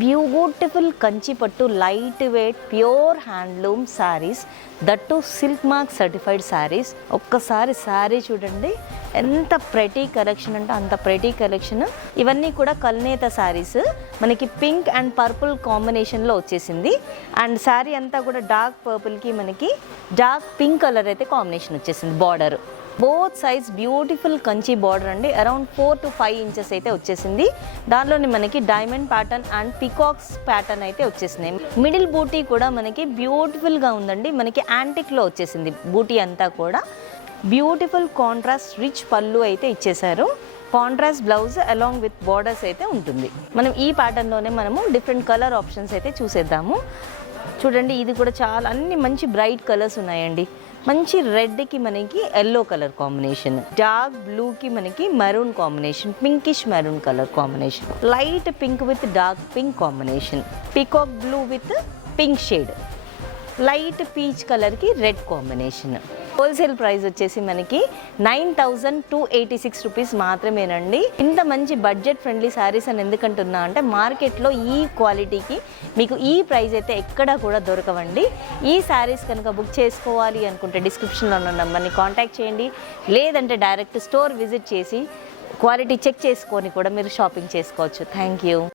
Beautiful Kanchi పట్టు light weight pure handloom saris, that silk mark certified saris. ఒక్కసారి శారీ చూడండి, ఎంత ప్రెటీ కలెక్షన్ అంటే అంత ప్రెటీ కలెక్షన్. ఇవన్నీ కూడా కల్నేత శారీస్, మనకి పింక్ అండ్ పర్పుల్ కాంబినేషన్లో వచ్చేసింది. అండ్ శారీ అంతా కూడా డార్క్ పర్పుల్కి మనకి డార్క్ పింక్ కలర్ అయితే కాంబినేషన్ వచ్చేసింది. Border both size beautiful Kanchi border అండి, అరౌండ్ 4 to 5 inches అయితే వచ్చేసింది. దానిలోని మనకి diamond pattern and peacocks pattern అయితే వచ్చేసినాయి. మిడిల్ బూటీ కూడా మనకి బ్యూటిఫుల్గా ఉందండి, మనకి యాంటిక్లో వచ్చేసింది బూటీ అంతా కూడా. బ్యూటిఫుల్ కాంట్రాస్ట్ రిచ్ పళ్ళు అయితే ఇచ్చేసారు. Contrast blouse along with borders అయితే ఉంటుంది. మనం ఈ ప్యాటర్న్లోనే మనము డిఫరెంట్ కలర్ ఆప్షన్స్ అయితే చూసేద్దాము. చూడండి, ఇది కూడా చాలా అన్ని మంచి బ్రైట్ కలర్స్ ఉన్నాయండి. మంచి రెడ్కి మనకి ఎల్లో కలర్ కాంబినేషన్, డార్క్ బ్లూకి మనకి maroon combination, pinkish maroon colour combination, light pink with dark pink combination, peacock blue with pink shade, light peach కలర్కి రెడ్ కాంబినేషన్. హోల్సేల్ ప్రైస్ వచ్చేసి మనకి 9,286 రూపీస్ మాత్రమేనండి. ఇంత మంచి బడ్జెట్ ఫ్రెండ్లీ శారీస్ అని ఎందుకంటున్నా అంటే మార్కెట్లో ఈ క్వాలిటీకి మీకు ఈ ప్రైస్ అయితే ఎక్కడా కూడా దొరకవండి. ఈ శారీస్ కనుక బుక్ చేసుకోవాలి అనుకుంటే డిస్క్రిప్షన్లో ఉన్న నెంబర్ని కాంటాక్ట్ చేయండి, లేదంటే డైరెక్ట్ స్టోర్ విజిట్ చేసి క్వాలిటీ చెక్ చేసుకొని కూడా మీరు షాపింగ్ చేసుకోవచ్చు. Thank you.